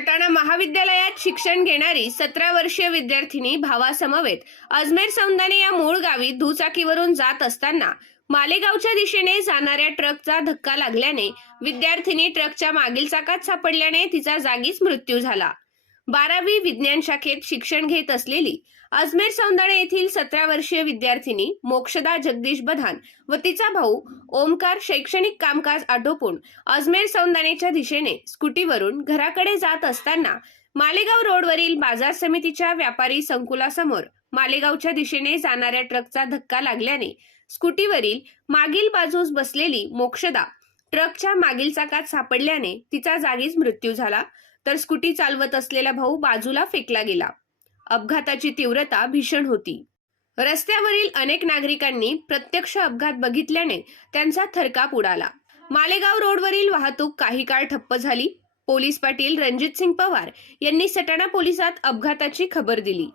सटाणा महाविद्यालयात शिक्षण घेणारी सतरा वर्षीय विद्यार्थिनी भावासमवेत. अजमेर सौंदाने या मूळ गावी दुचाकीवरून जात असताना मालेगावच्या दिशेने जाणाऱ्या ट्रकचा धक्का लागल्याने विद्यार्थिनी ट्रकच्या मागील चाकात सापडल्याने तिचा जागीच मृत्यू झाला. बारावी विज्ञान शाखेत शिक्षण घेत असलेली अजमेर सौंदाणे येथील सतरा वर्षीय विद्यार्थिनी मोक्षदा जगदीश बधान व तिचा भाऊ ओमकार शैक्षणिक कामकाज आटोपून अजमेर सौंदाणेच्या दिशेने स्कूटीवरून घराकडे जात असताना मालेगाव रोडवरील बाजार समितीच्या व्यापारी संकुलासमोर मालेगावच्या दिशेने जाणाऱ्या ट्रकचा धक्का लागल्याने स्कूटीवरील मागील बाजूस बसलेली मोक्षदा ट्रकच्या मागील चाकात सापडल्याने तिचा जागीच मृत्यू झाला. तर स्कूटी चालवत असलेला भाऊ बाजूला फेकला गेला. अपघाताची तीव्रता भीषण होती. रस्त्यावरील अनेक नागरिकांनी प्रत्यक्ष अपघात बघितल्याने त्यांचा थरकाप उडाला. मालेगाव रोडवरील वाहतूक काही काळ ठप्प झाली. पोलीस पाटील रणजित सिंग पवार यांनी सटाणा पोलिसात अपघाताची खबर दिली.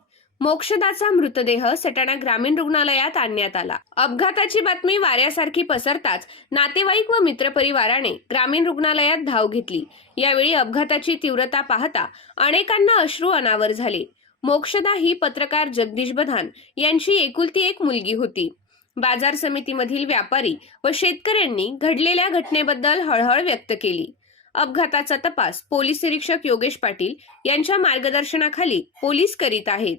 मोक्षदाचा मृतदेह सटाणा ग्रामीण रुग्णालयात आणण्यात आला. अपघाताची बातमी वाऱ्यासारखी पसरताच नातेवाईक व मित्रपरिवाराने ग्रामीण रुग्णालयात धाव घेतली. यावेळी अपघाताची तीव्रता पाहता अनेकांना अश्रू अनावर झाले. मोक्षदा ही पत्रकार जगदीश बधान यांची एकुलती एक मुलगी होती. बाजार समितीमधील व्यापारी व शेतकऱ्यांनी घडलेल्या घटनेबद्दल हळहळ व्यक्त केली. अपघाताचा तपास पोलीस निरीक्षक योगेश पाटील यांच्या मार्गदर्शनाखाली पोलीस करीत आहेत.